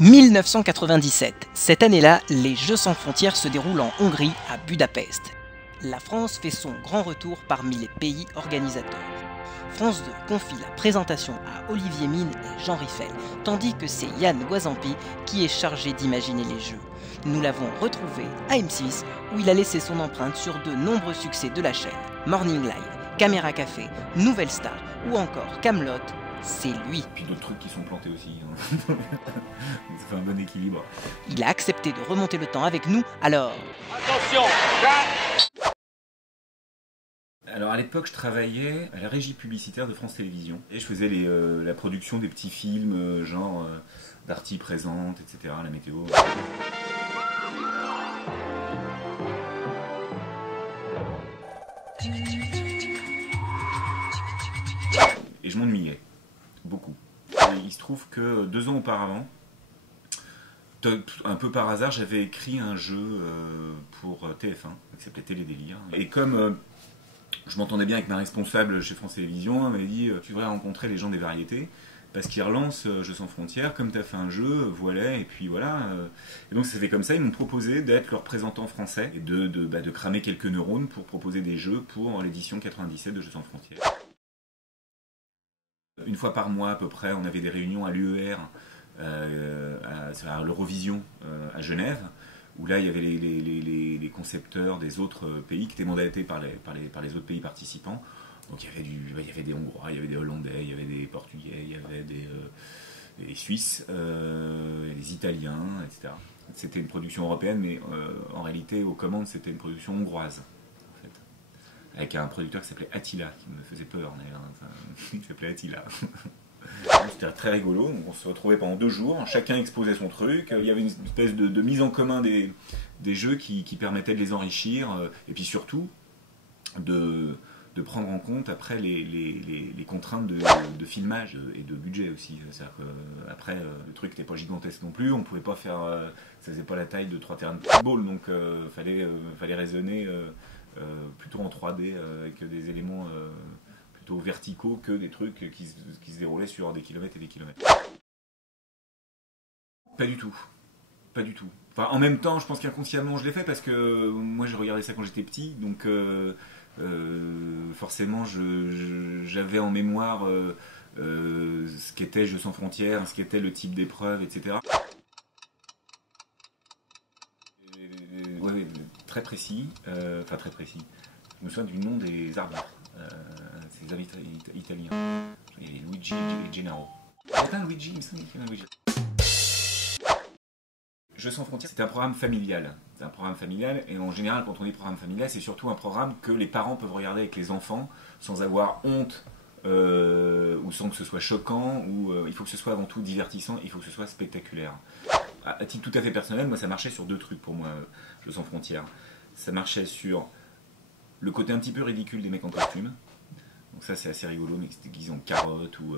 1997. Cette année-là, les Jeux sans frontières se déroulent en Hongrie, à Budapest. La France fait son grand retour parmi les pays organisateurs. France 2 confie la présentation à Olivier Mine et Jean Riffel, tandis que c'est Yann Wazampi qui est chargé d'imaginer les Jeux. Nous l'avons retrouvé à M6, où il a laissé son empreinte sur de nombreux succès de la chaîne. Morning Live, Caméra Café, Nouvelle Star ou encore Kaamelott, c'est lui. Puis d'autres trucs qui sont plantés aussi. Ça fait un bon équilibre. Il a accepté de remonter le temps avec nous, alors... Attention, Alors à l'époque, je travaillais à la régie publicitaire de France Télévisions et je faisais la production des petits films, genre Darty présente, etc., la météo. Et je m'ennuyais, beaucoup. Et il se trouve que 2 ans auparavant, un peu par hasard, j'avais écrit un jeu pour TF1, qui s'appelait Télédélire. Et comme je m'entendais bien avec ma responsable chez France Télévisions, elle m'avait dit « Tu devrais rencontrer les gens des variétés, parce qu'ils relancent Jeux sans frontières, comme tu as fait un jeu, voilà, et puis voilà. » Et donc ça fait comme ça, ils m'ont proposé d'être leur représentant français, et de cramer quelques neurones pour proposer des jeux pour l'édition 97 de Jeux sans frontières. Une fois par mois à peu près, on avait des réunions à l'UER, à l'Eurovision à Genève, où là il y avait les concepteurs des autres pays qui étaient mandatés par les autres pays participants. Donc il y avait des Hongrois, il y avait des Hollandais, il y avait des Portugais, il y avait des Suisses, des Italiens, etc. C'était une production européenne, mais en réalité aux commandes c'était une production hongroise. Avec un producteur qui s'appelait Attila, qui me faisait peur, il s'appelait Attila. C'était très rigolo, on se retrouvait pendant 2 jours, chacun exposait son truc, il y avait une espèce de mise en commun des jeux qui permettaient de les enrichir, et puis surtout de prendre en compte après les contraintes de filmage et de budget aussi. C'est-à-dire qu'après, le truc n'était pas gigantesque non plus, on pouvait pas faire, ça faisait pas la taille de 3 terrains de football, donc fallait raisonner plutôt en 3D avec des éléments plutôt verticaux que des trucs qui se déroulaient sur des kilomètres et des kilomètres. Pas du tout. Pas du tout. Enfin, en même temps, je pense qu'inconsciemment je l'ai fait parce que moi j'ai regardé ça quand j'étais petit, donc forcément j'avais en mémoire ce qu'était Jeux sans frontières, ce qu'était le type d'épreuve, etc. Ouais, très précis, enfin très précis. Je me souviens du nom des arbitres, ces arbitres italiens. Il y avait Luigi et Gennaro. C'était un Luigi, il me semble qu'il y avait un Luigi. Jeux sans frontières, c'est un programme familial. C'est un programme familial, et en général, quand on dit programme familial, c'est surtout un programme que les parents peuvent regarder avec les enfants sans avoir honte, ou sans que ce soit choquant, ou il faut que ce soit avant tout divertissant, il faut que ce soit spectaculaire. À titre tout à fait personnel, moi ça marchait sur 2 trucs pour moi, Jeux sans frontières. Ça marchait sur le côté un petit peu ridicule des mecs en costume. Donc ça c'est assez rigolo, mais qui se déguisent en carotte ou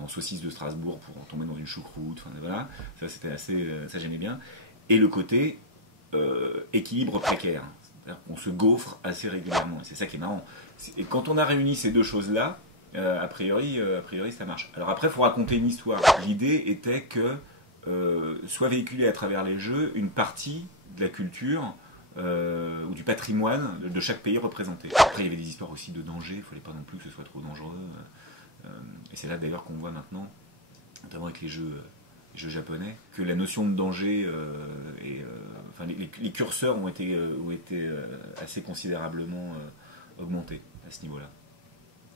en saucisse de Strasbourg pour tomber dans une choucroute. Enfin, voilà. Ça c'était assez, ça j'aimais bien. Et le côté équilibre précaire. C'est-à-dire qu'on se gaufre assez régulièrement. Et c'est ça qui est marrant. Et quand on a réuni ces 2 choses-là, a priori ça marche. Alors après, il faut raconter une histoire. L'idée était que soit véhiculée à travers les jeux une partie de la culture ou du patrimoine de chaque pays représenté. Après il y avait des histoires aussi de danger, il ne fallait pas non plus que ce soit trop dangereux. Et c'est là d'ailleurs qu'on voit maintenant, notamment avec les jeux japonais, que la notion de danger enfin, les curseurs ont été assez considérablement augmentés à ce niveau-là.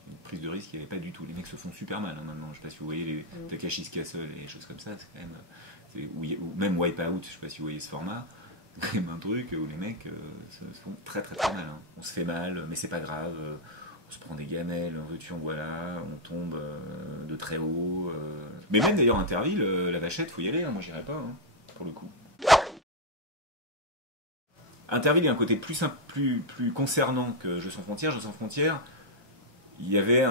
Une prise de risque qu'il n'y avait pas du tout. Les mecs se font super mal maintenant. Je ne sais pas si vous voyez les Takashi's Castle et les choses comme ça. C'est quand même, ou même Wipeout, je ne sais pas si vous voyez ce format. C'est quand même un truc où les mecs se font très très très mal. Hein. On se fait mal, mais c'est pas grave. On se prend des gamelles, en veux-tu, en voilà. On tombe de très haut. Mais même d'ailleurs Interville, la Vachette, faut y aller. Hein. Moi j'irai pas, hein, pour le coup. Interville, il y a un côté plus concernant que Jeux sans frontières. Jeux sans frontières, il y avait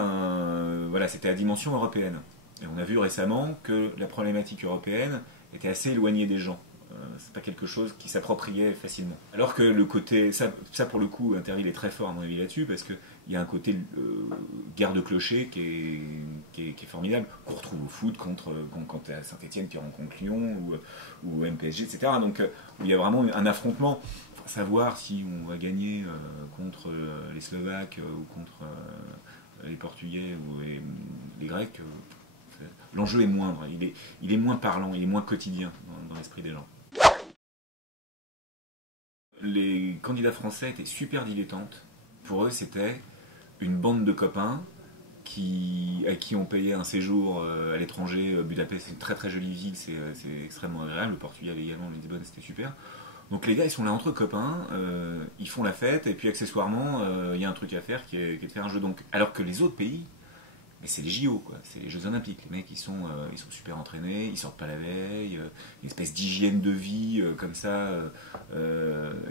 voilà, c'était à dimension européenne. Et on a vu récemment que la problématique européenne était assez éloignée des gens. C'est pas quelque chose qui s'appropriait facilement. Alors que le côté, ça pour le coup, Interville est très fort à mon avis là-dessus, parce qu'il y a un côté guerre de clochers qui est formidable, qu'on retrouve au foot quand tu es à Saint-Etienne qui rencontre Lyon, ou MPSG, etc. Donc où il y a vraiment un affrontement. Savoir si on va gagner contre les Slovaques ou contre les Portugais ou les Grecs, l'enjeu est moindre, il est moins parlant, il est moins quotidien dans l'esprit des gens. Les candidats français étaient super dilettantes. Pour eux, c'était une bande de copains à qui on payait un séjour à l'étranger. Budapest, c'est une très très jolie ville, c'est extrêmement agréable. Le Portugal également, Lisbonne, c'était super. Donc les gars, ils sont là entre copains, ils font la fête, et puis accessoirement, il y a un truc à faire qui est de faire un jeu. Donc, alors que les autres pays, mais c'est les JO, quoi. C'est les Jeux Olympiques. Les mecs, ils sont super entraînés, ils sortent pas la veille, une espèce d'hygiène de vie comme ça.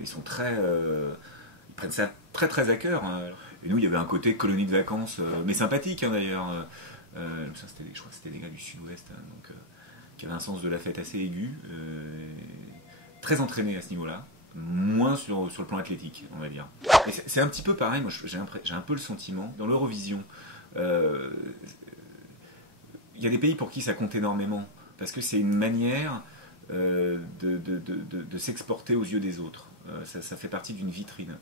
Ils sont ils prennent ça très très à cœur. Hein. Et nous, il y avait un côté colonie de vacances, mais sympathique hein, d'ailleurs. Je crois que c'était des gars du Sud-Ouest, hein, donc qui avaient un sens de la fête assez aigu, très entraînés à ce niveau-là. Moins sur le plan athlétique, on va dire. Et c'est un petit peu pareil. Moi, j'ai un peu le sentiment dans l'Eurovision. Il y a des pays pour qui ça compte énormément, parce que c'est une manière de s'exporter aux yeux des autres. Ça fait partie d'une vitrine.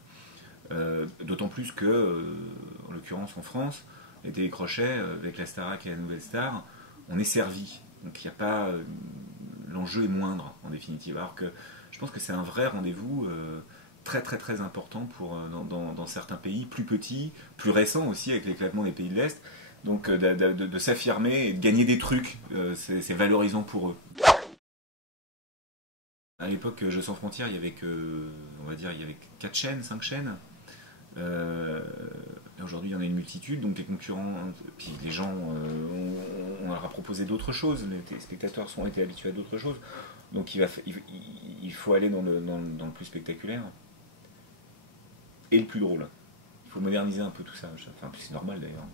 D'autant plus que, en l'occurrence en France, les télécrochets, avec la Starac et la Nouvelle Star, on est servi. Donc il n'y a pas... l'enjeu est moindre, en définitive. Alors que je pense que c'est un vrai rendez-vous très très très important dans certains pays plus petits, plus récents aussi, avec l'éclatement des pays de l'Est. Donc de s'affirmer et de gagner des trucs, c'est valorisant pour eux. À l'époque, Jeux sans frontières, il y avait on va dire, il y avait 4 chaînes, 5 chaînes. Aujourd'hui, il y en a une multitude, donc les concurrents, puis les gens, on leur a proposé d'autres choses, les spectateurs ont été habitués à d'autres choses. Donc il faut aller dans le plus spectaculaire et le plus drôle. Il faut moderniser un peu tout ça. Enfin, c'est normal d'ailleurs.